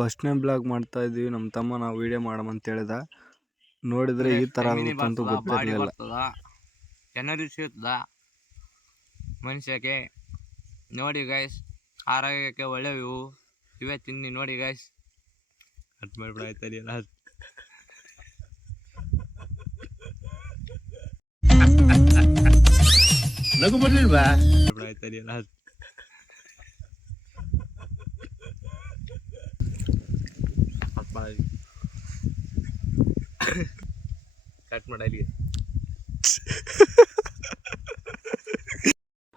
ಫಸ್ಟ್ನೇ ಬ್ಲಾಗ್ ಮಾಡ್ತಾ ಇದೀವಿ. ನಮ್ಮ ತಮ್ಮ ನಾವು ವಿಡಿಯೋ ಮಾಡಮಂತ ಹೇಳಿದ. ನೋಡಿದ್ರೆ ಈ ತರ ಆಗುತ್ತಂತೂ ಗೊತ್ತಿರಲಿಲ್ಲ. ಎನರ್ಜಿ ಸಿಗುತ್ತದ ಮನುಷ್ಯಕ್ಕೆ. ನೋಡಿ ಗೈಸ್, ಆರೋಗ್ಯಕ್ಕೆ ಒಳ್ಳೆಯವು ಇವೇ ತಿನ್ನಿ ನೋಡಿ ಗೈಸ್. ಕಟ್ ಮಾಡ್ಬಿಡ ಆಯ್ತಲ್ಲ. ನಗು ಬರ್ಲಿಲ್ವಾ? ಆಯ್ತಲ್ಲ ಕಟ್ ಮಾಡ ಇಲ್ಲಿ.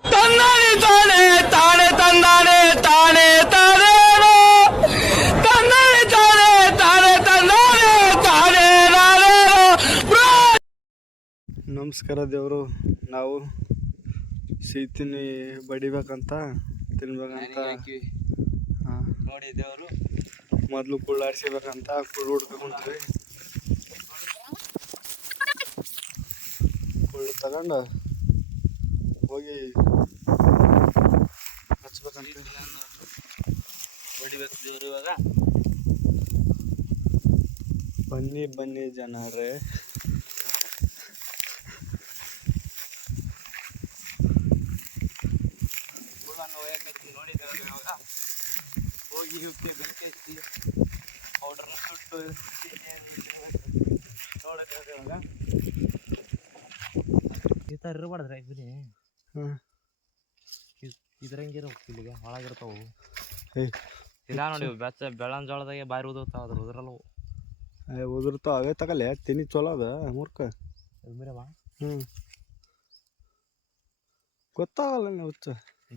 ತಂದಾನೆ ತಾನೆ ತಾನೆ ತಂದಾನೆ ತಾನೆ ತಾನೇನೋ ತಂದಾನೆ ತಾನೆ ತಾನೆ ತಂದಾನೆ ತಾನೆ ನಾನೇನೋ. ನಮಸ್ಕಾರ ದೇವರು. ನಾವು ಸಿಹಿತಿನಿ ಬಡಿಬೇಕಂತ ತಿನ್ಬೇಕಂತ ನೋಡಿ ದೇವರು ಮೊದಲು ಕುಳ್ಳಾಡ್ಸಿಬೇಕಂತ ಕುಳ್ಳು ಹುಡ್ಕೊಂಡ್ರಿ. ಕುಳ್ಳು ತಗೊಂಡು ಹೋಗಿ ಹಚ್ಬೇಕಂತ ಹೊಡಿಬೇಕು ದೇವರು. ಇವಾಗ ಬನ್ನಿ ಬನ್ನಿ ಜನರೇ. ನೋಡಿ ದೇವರು ಇವಾಗ ಹೋಗಿ ಇವಕ್ಕೆ ಬೆಂಕಿ ಹಚ್ಚಿ ಪೌಡ್ರನ್ನ ಸುಟ್ಟು ನೋಡಕ್ಕೆ ಇವಾಗ ಈ ಥರ ಇರಬಾರ್ದ್ರೆ ಇದ್ರಿ. ಇದ್ರಂಗಿರೋ ಇಲ್ಲಿಗೆ ಒಳಗಿರ್ತಾವು. ಇಲ್ಲ ನೋಡಿ ಬೆಳ್ಳನ್ ಜೋಳದಾಗೆ ಬಾರಿ ಉದುರ್ತಾವ. ಅದ್ರ ಉದ್ರಲ್ಲ ಉದುರ್ತಾವ. ಅವೇ ತಗಲೆ ತಿನ್ನಿ ಚಲೋ ಅದ ಮೂರ್ಖ. ಗೊತ್ತಾಗಲ್ಲ ನೀವು ಹುಚ್ಚ.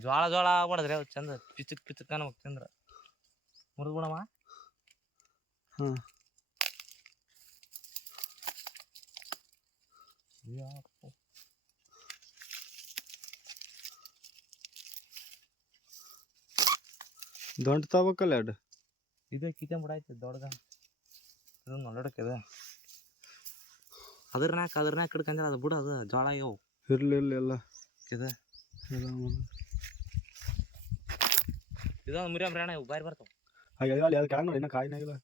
ಜೋಳ ಜೋಳ ಆಗ್ಬಾರ್ದ್ರಿ ಅವು ಚಂದ ಪಿಚಕ್ ಪಿಚಕ್ ಅನ್ಬೇಕು ಚಂದ್ರ ಮುರಿದ್ ಬಿಡಮ್ಮ. ದೊಡ್ಡ ತಗೋಬೇಕಲ್ಲ ಎರಡು. ಇದು ಕಿಚನ್ ಬಿಡಾಯ್ತು ದೊಡ್ಡದ. ಇದು ನೋಡೋಕೆ ಅದ್ರನ್ಯಾಕ ಹಿಡ್ಕಂದ್ರೆ ಅದು ಬಿಡು. ಅದು ಜೋಳ ಆಗ್ಯಾವು. ಇರ್ಲಿಲ್ಲ ಎಲ್ಲ ಇದೆ ಇದೊಂದು ಮುರಿಯ ಮರಣ ಇವು ಬಾರಿ ಬರ್ತಾವ. ಅದು ಕೆಳಗೆ ನೋಡಿ, ಇನ್ನೂ ಕಾಯಿನಾಗಿಲ್ಲ.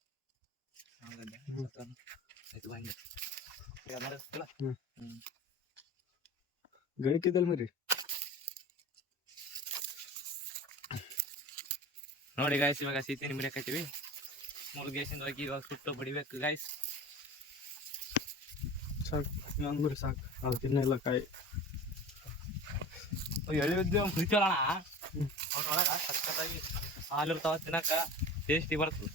ಗಣಿಕಿದ್ದಲ್ ಮರಿ ನೋಡಿ ಗಾಯ್ಸ್. ಇವಾಗ ಸೀತಿನಿ ಮುರಿಯಾಕತ್ತೀವಿ. ಮೂರು ಗ್ಯಾಸಿಂದ ಹೋಗಿ ಇವಾಗ ಸುಟ್ಟು ಬಡಿಬೇಕು ಗಾಯ್ಸ್. ಸಾಕು ಮುರಿ ಸಾಕು. ಅದು ತಿನ್ನಿಲ್ಲ ಕಾಯಿ ಎಳಿವಿದ್ದು ಮುರಿತೋಳಣ. ಅವ್ರೊಳಗೆ ಸಕ್ಕತ್ತಾಗಿ ಹಾಲಿರ್ತಾವ ತಿನ್ನಕ ಟೇಸ್ಟಿ ಬರ್ತದೆ.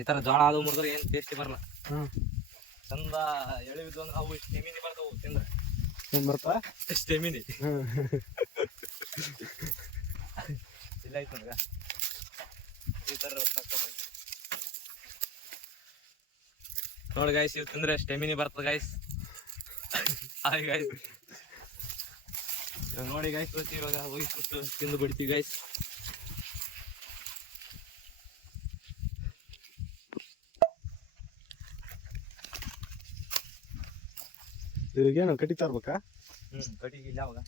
ಈ ಥರ ಜೋಳ ಅದು ಮುರಿದ್ರೆ ಏನು ಟೇಸ್ಟಿ ಬರಲ್ಲ. ಚಂದ ಎಳಿವಿದ್ದು ಅಂದ್ರೆ ಅವು ಸ್ಟೆಮಿನಿ ಬರ್ತಾವು ತಿಂದ್ರೆ. ಏನು ಬರ್ತಾ ಸ್ಟೆಮಿನಿ ಇಲ್ಲ ಆಯ್ತು ನನಗೆ ಈ ಥರ ನೋಡಿ ಗಾಯ್ಸ್. ಇವು ತಿಂದ್ರೆ ಸ್ಟೆಮಿನಿ ಬರ್ತದೆ ಗಾಯ್ಸ್. ಹಾಯ್ ಗಾಯ್ಸ್, ಇವಾಗ ನೋಡಿ ಗಾಯ್ಸ್ ಇವಾಗ ಹೋಗಿ ಸುಟ್ಟು ತಿಂದು ಬಿಡ್ತೀವಿ ಗಾಯ್ಸ್. ಇವಾಗೇನು ಕಟಿತಾ ಇರ್ಬೇಕಾ? ಕಟಿಗೆ ಇಲ್ಲ ಅವಾಗ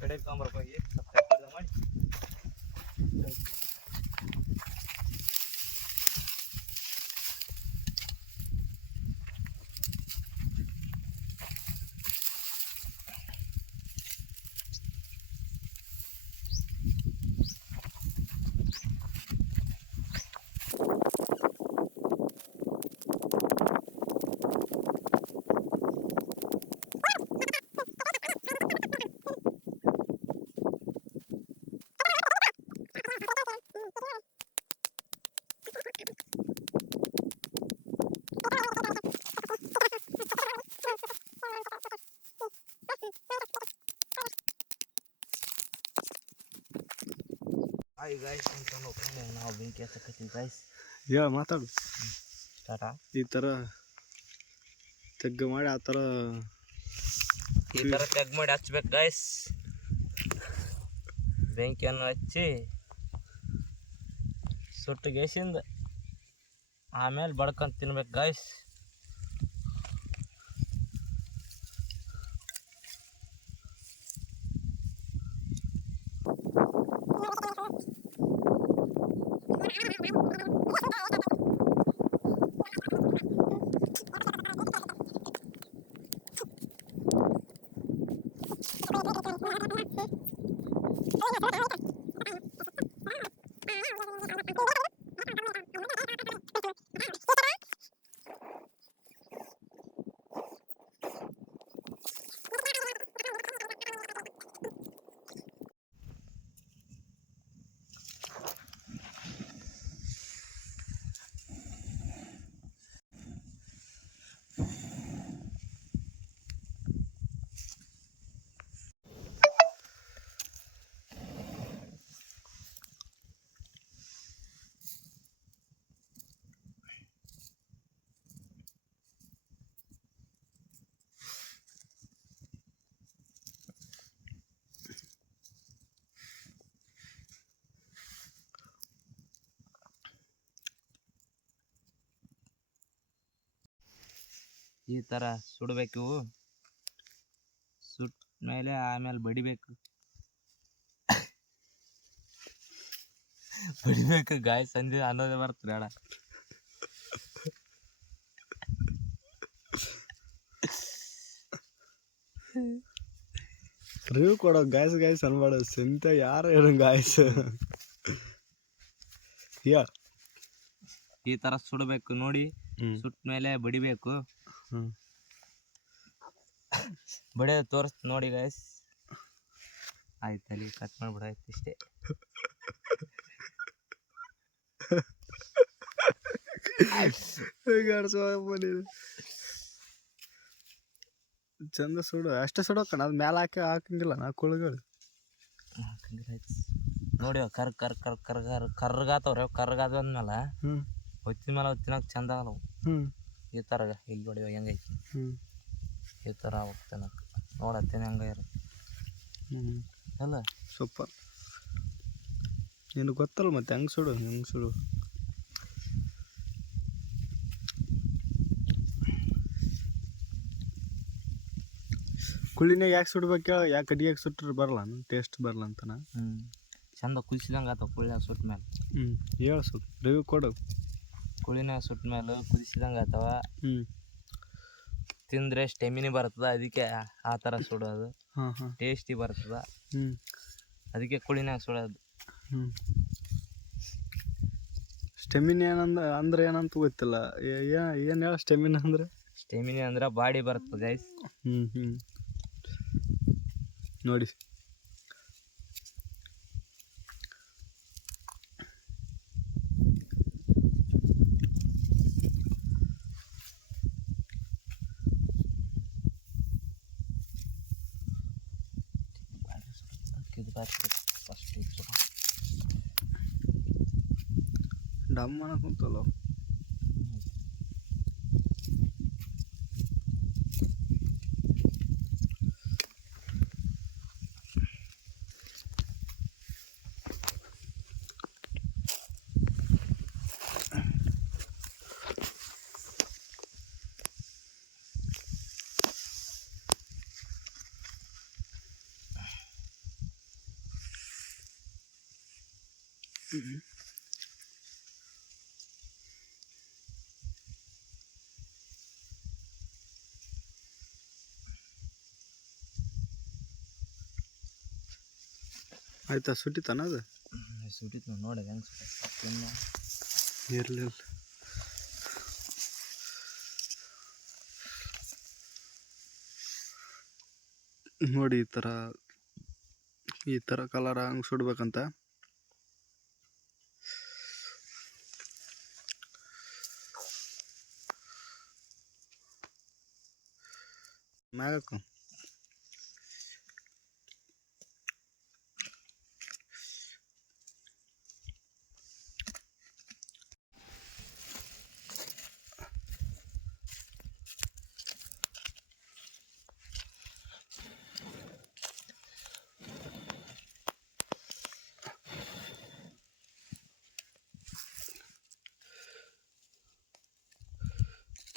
ಕಡೆಗೆ ತೊಗೊಂಬರ್ಬೇಕು ಹೋಗಿ ಮಾಡಿ. ಹಾಯ್ ಗಾಯ್ಸ್ ಅಂತ ನಾವು ಬೆಂಕಿ ಹಚ್ಚಕತ್ತೀವಿ ಗಾಯ್ಸ್. ಮಾತಾಡು. ಸ್ಟಾರ್ಟಾ ಈ ಥರ ತೆಗ್ಗು ಮಾಡಿ ಆ ಥರ ತೆಗ್ ಮಾಡಿ ಹಚ್ಬೇಕು ಗಾಯ್ಸ್. ಬೆಂಕಿಯನ್ನು ಹಚ್ಚಿ ಸುಟ್ಟು ಗ್ಯಾಸಿಂದ ಆಮೇಲೆ ಬಡ್ಕೊಂಡು ತಿನ್ಬೇಕು ಗಾಯ್ಸ್. ಈ ಥರ ಸುಡಬೇಕು ಇವು. ಸುಟ್ಟ ಮೇಲೆ ಆಮೇಲೆ ಬಡಿಬೇಕು. ಬಡಿಬೇಕು ಗಾಯ ಸಂಜೆ ಅನ್ನೋದೇ ಬರ್ತದೆ ಅಣ್ಣ. ರಿವ್ಯೂ ಕೊಡೋ ಗಾಯ್ಸ್ ಅನ್ಬೇಡ ಸಂತ ಯಾರು ಹೇಳ ಗಾಯ್ಸ್. ಈ ಥರ ಸುಡಬೇಕು ನೋಡಿ. ಸುಟ್ಟ ಮೇಲೆ ಬಡಿಬೇಕು. ಬಡಿಯೋದು ತೋರಿಸ್ತು ನೋಡಿ ಗಾಯ್ಸ್. ಆಯ್ತು ಅಲ್ಲಿ ಕಟ್ ಮಾಡ್ಬಿಡಾಯ್ತು ಇಷ್ಟೇ. ಚಂದ ಸುಡು ಅಷ್ಟೇ ಸುಡೋಕಣ. ಅದು ಮ್ಯಾಲ ಹಾಕಂಗಿಲ್ಲ ನಾ ಕುಳುಗಳು ನೋಡಿ ಕರ್ಗಾತವ್ರಿ. ಕರ್ಗಾದ್ಮೇಲೆ ಹೊತ್ತಿನ ಮೇಲೆ ತಿನ್ನಕ್ ಚಂದ ಆಗಲ್ಲವು. ಈ ಥರ ಇಲ್ಲಿ ನೋಡಿ ಹೆಂಗೈತಿ. ಈ ಥರ ಹೋಗ್ತಿನ್ನಕ್ ನೋಡತ್ತೀನಿ ಹೆಂಗ ಇರುತ್ತೆ ಅಲ್ಲ. ಸೂಪರ್. ನಿನಗೆ ಗೊತ್ತಲ್ಲ ಮತ್ತೆ ಹೆಂಗೆ ಸುಡು. ಕುಳ್ಳಿನಾಗ ಯಾಕೆ ಸುಡ್ಬೇಕು ಹೇಳ? ಯಾಕೆ ಅಡಿಯಾಗ ಸುಟ್ರೆ ಬರಲ್ಲ ಟೇಸ್ಟ್ ಬರಲ್ಲ ಅಂತನ? ಚಂದ ಕುದಿಸಿದಂಗೆ ಆತವ ಕುಳ್ಳಿನಾಗ ಸುಟ್ಟ ಮೇಲೆ. ಹೇಳ ಸ್ವಲ್ಪ ರಿವ್ಯೂ ಕೊಡು. ಕುಳ್ಳಿನಾಗ ಸುಟ್ಟ ಮೇಲೆ ಕುದಿಸಿದಂಗೆ ಆತವ. ತಿಂದರೆ ಸ್ಟೆಮಿನಿ ಬರ್ತದ, ಅದಕ್ಕೆ ಆ ಥರ ಸುಡೋದು. ಟೇಸ್ಟಿ ಬರ್ತದ, ಅದಕ್ಕೆ ಕುಳ್ಳಿನಾಗ ಸುಡೋದು. ಸ್ಟೆಮಿನಿ ಅಂದ್ರೆ ಏನಂತ ಗೊತ್ತಿಲ್ಲ. ಏನು ಹೇಳ ಸ್ಟೆಮಿನಿ ಅಂದ್ರೆ? ಸ್ಟೆಮಿನಿ ಅಂದ್ರೆ ಬಾಡಿ ಬರ್ತದೆ ಗೈಸ್. ನೋಡಿ ಡಮ್ಮನ ಕುಂತಲ್ಲ. ಆಯ್ತಾ ಸುಟ್ಟಿತಾನ ಅದು? ಸುಟ್ಟಿತ್ತು ನೋಡಿ ಹೆಂಗೆ ಇರಲಿಲ್ಲ. ನೋಡಿ ಈ ಥರ ಕಲರ್ ಹಂಗೆ ಸುಡ್ಬೇಕಂತ. ಮ್ಯಾಗಕ್ಕು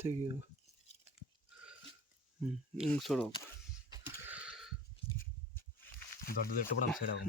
ತೆಗಿಯೋ. ಹಿಂಗೆ ಸುಡೋದು. ದೊಡ್ಡದು ಇಟ್ಟು ಬಿಡ ಸೈಡ್ ಆಗ.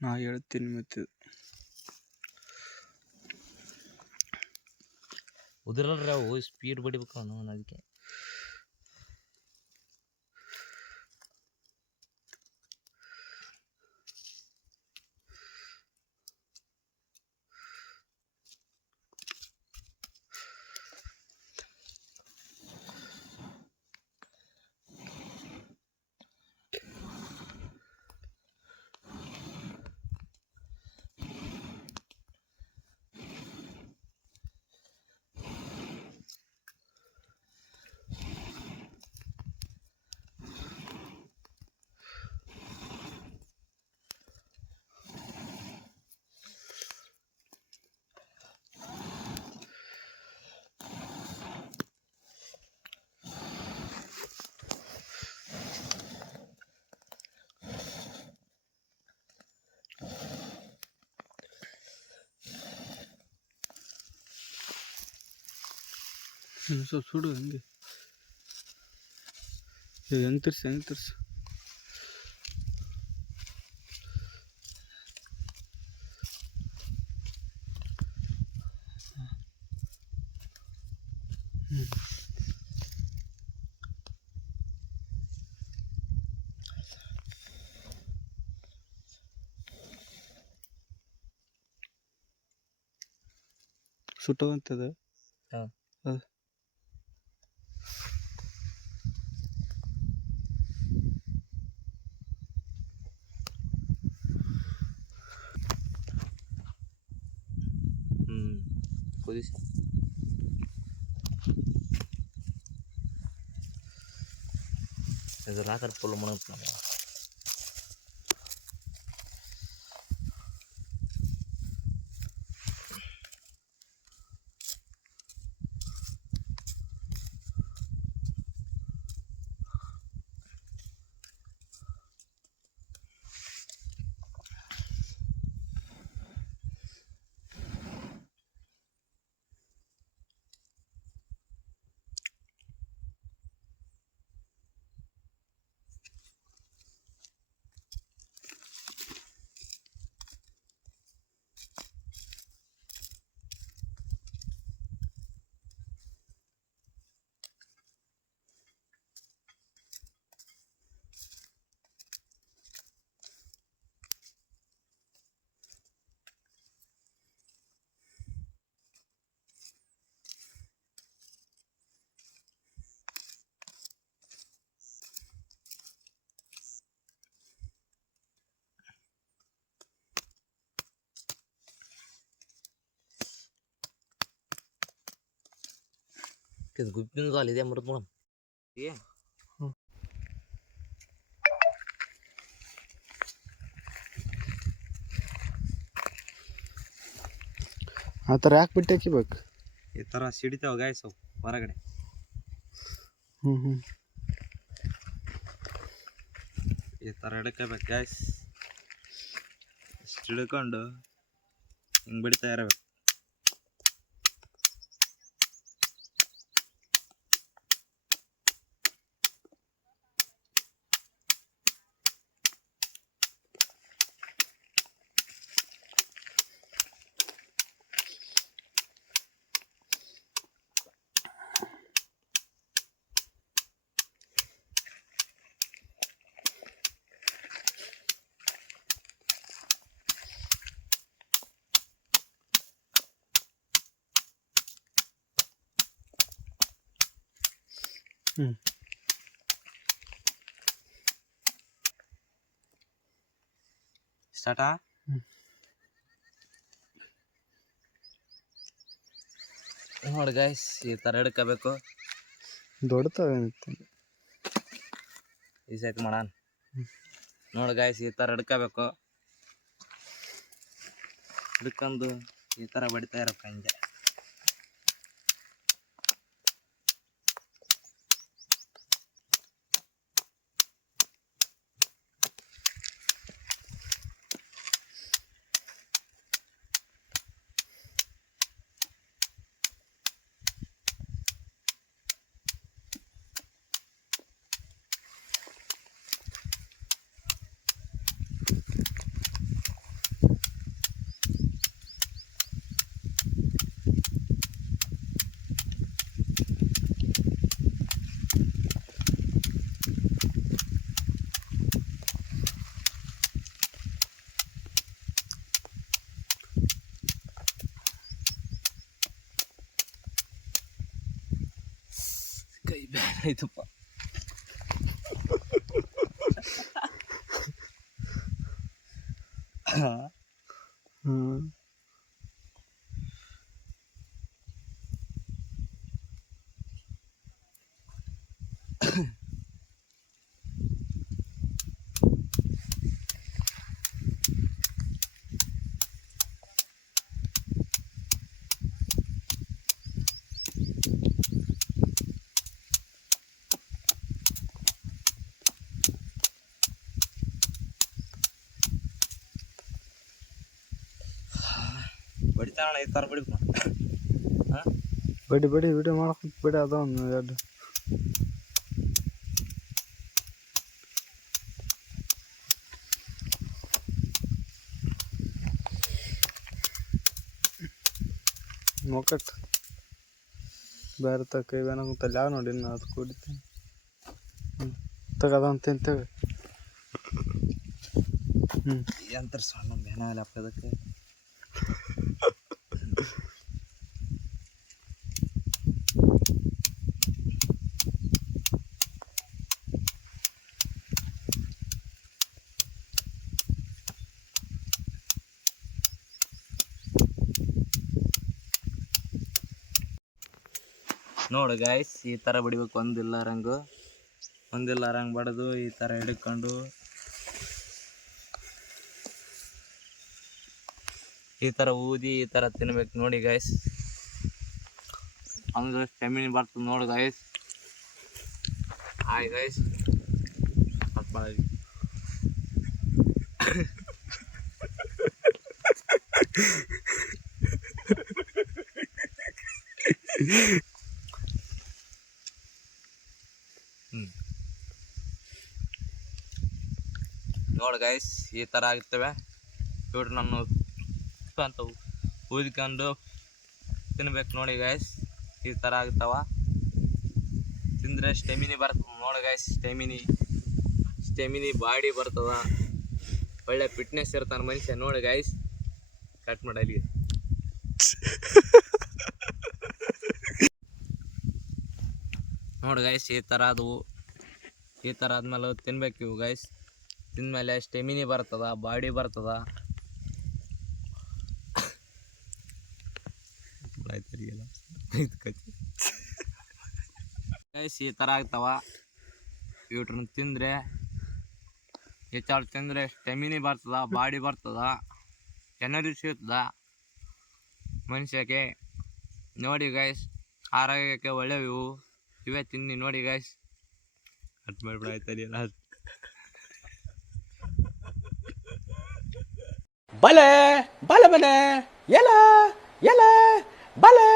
ನಾ ಹೇಳ್ತೀನಿ ಮತ್ತೆ ಉದುರಲ್ರಿ ಅವು ಸ್ಪೀಡ್ ಬಡಿಬೇಕು ಅವನು ಅದಕ್ಕೆ. ಸ್ವಲ್ಪ ಸುಡು ಹಂಗೆ ಹೆಂಗೆ ತಿರ್ಸಿ ಸುಟ್ಟವಂತದ ಕುದಿಸಿ ಇದು ರಾಕರ್ ಫುಲ್ ಮುಳುಗ್ತು ನಾವು. ಇದು ಗುಬ್ಬಿನ ಅಲ್ಲಿದೆ ಮೃತ ಮೇಡಮ್ ಆ ಥರ ಯಾಕೆ ಬಿಟ್ಟು ಹಾಕಿಬೇಕು ಈ ಥರ ಸಿಡಿತಾವ ಗಾಯ್ಸ್ ಅವು ಹೊರಗಡೆ. ಈ ಥರ ಹಿಡ್ಕೋಬೇಕು ಗಾಯ್ಸ್. ಇಷ್ಟು ಹಿಡ್ಕೊಂಡು ಹಿಂಗೆ ಬಿಡ್ತಾ ಇರಬೇಕು. ಸ್ಟಾರ್ಟಾ ನೋಡಿ ಗಾಯ್ಸ್, ಈ ಥರ ಹಿಡ್ಕೋಬೇಕು. ದೊಡ್ಡತಾವೇನಿತ್ತು ಈ ಸೈಟ್ ಮಾಡೋಣ ನೋಡಿ ಗಾಯ್ಸ್, ಈ ಥರ ಹಿಡ್ಕೋಬೇಕು. ಹಿಡ್ಕೊಂಡು ಈ ಥರ ಬಡಿತಾ ಇರಬೇಕು ಹಂಗೆ. ಕೈ ಬೇರೆ ಆಯ್ತಪ್ಪ. ಬಡಿತಾಣ ಈ ಥರ ಬಡಿಬೇಕು. ಹಾಂ ಬಡಿ ಬಡಿ ವಿಡಿಯೋ ಮಾಡ್ಕೊಂತ ಬಿಡಿ ಅದ ಒಂದು ಎರಡು ಮೊಕಟ್ ಬೇರೆ ಕೈ ಬೇನಾಗುತ್ತಲ್ಲ ಯಾವ ನೋಡಿ ನಾ ಅದು ಕುಡಿತೀನಿ ತಗದ ಅಂತ ಅಂತೇಳಿ ಎಂತ ಸಣ್ಣ ಬೇನಾಗಲ್ಲ ಅದಕ್ಕೆ ನೋಡು ಗಾಯ್ಸ್ ಈ ಥರ ಬಡಿಬೇಕು ಒಂದಿಲ್ಲ ರಂಗ್ ಬಡಿದು ಈ ಥರ ಹಿಡ್ಕೊಂಡು ಈ ಥರ ಊದಿ ಈ ಥರ ತಿನ್ಬೇಕು ನೋಡಿ ಗಾಯ್ಸ್ ಅಂದ್ರೆ ಸ್ಟೆಮಿನಿ ಬರ್ತದೆ ನೋಡು ಗಾಯ್ಸ್ ಹಾಯ್ ಗಾಯ್ಸ್ ನೋಡಿ ಗೈಸ್ ಈ ಥರ ಆಗ್ತವೆ ಇವ್ರು ನಾನು ಅಂತ ಊದ್ಕೊಂಡು ತಿನ್ಬೇಕು ನೋಡಿ ಗೈಸ್ ಈ ಥರ ಆಗ್ತಾವ ತಿಂದರೆ ಸ್ಟೆಮಿನಿ ಬರ್ತದೆ ನೋಡಿ ಗೈಸ್ ಸ್ಟೆಮಿನಿ ಬಾಡಿ ಬರ್ತದ ಒಳ್ಳೆ ಫಿಟ್ನೆಸ್ ಇರ್ತಾನೆ ಮನುಷ್ಯ ನೋಡಿ ಗೈಸ್ ಕಟ್ ಮಾಡಿ ಅಲ್ಲಿಗೆ ನೋಡಿ ಗೈಸ್ ಈ ಥರ ಆದ್ಮೇಲೆ ತಿನ್ಬೇಕು ಇವು ಗೈಸ್ ತಿಂದಮೇಲೆ ಸ್ಟೆಮಿನಿ ಬರ್ತದ ಬಾಡಿ ಬರ್ತದ ಗೈಸ್ ಈ ಥರ ಆಗ್ತಾವ ಇವ್ರನ್ನ ತಿಂದರೆ ಹೆಚ್ಚಾಳು ತಿಂದರೆ ಸ್ಟೆಮಿನಿ ಬರ್ತದ ಬಾಡಿ ಬರ್ತದ ಎನರ್ಜಿ ಸಿಗ್ತದ ಮನುಷ್ಯಕ್ಕೆ ನೋಡಿ ಗೈಸ್ ಆರೋಗ್ಯಕ್ಕೆ ಒಳ್ಳೆಯವು ಇವೇ ತಿನ್ನಿ ನೋಡಿ ಗೈಸ್ ಕಟ್ ಮಾಡಿಬಿಡ ಆಯ್ತಲ್ಲ ಬಲೆ ಬಲಬನೆ ಎಲ ಎಲ ಬಲೆ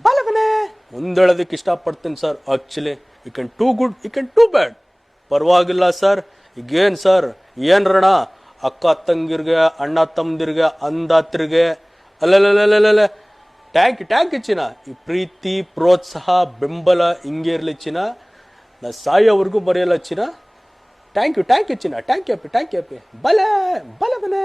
ಬಲಬನೆ ಮುಂದೇಳೋದಕ್ಕೆ ಇಷ್ಟಪಡ್ತೀನಿ sir actually you can do good you can do bad ಪರವಾಗಿಲ್ಲ ಸರ್ ಈಗೇನು ಸರ್ ಏನ್ರಣ ಅಕ್ಕ ತಂಗಿರ್ಗೆ ಅಣ್ಣ ತಮ್ಮದಿರ್ಗೆ ಅಂದಾತ್ರಿಗೆ ಅಲ್ಲಲ್ಲ ಟ್ಯಾಂಕ್ ಚಿನ್ನ ಈ ಪ್ರೀತಿ ಪ್ರೋತ್ಸಾಹ ಬೆಂಬಲ ಹಿಂಗೆ ಇರಲಿ ಚಿನ್ನ ನಾ ಸಾಯೋವರೆಗೂ ಬರೆಯಲ್ಲ ಚಿನ್ನ ಥ್ಯಾಂಕ್ ಯು ಚಿನ್ನ ಥ್ಯಾಂಕ್ ಯು ಬಲೆ ಬಲಬನೆ